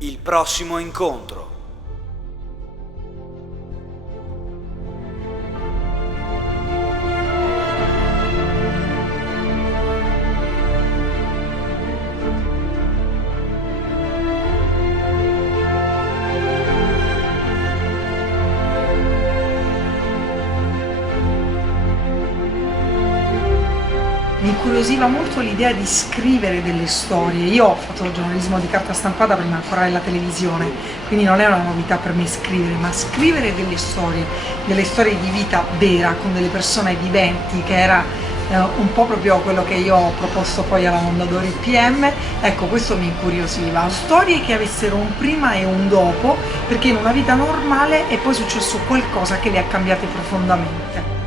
Il prossimo incontro. Mi incuriosiva molto l'idea di scrivere delle storie. Io ho fatto giornalismo di carta stampata prima ancora della televisione, quindi non è una novità per me scrivere, ma scrivere delle storie di vita vera, con delle persone viventi, che era un po' proprio quello che io ho proposto poi alla Mondadori PM. Ecco, questo mi incuriosiva. Storie che avessero un prima e un dopo, perché in una vita normale è poi successo qualcosa che le ha cambiate profondamente.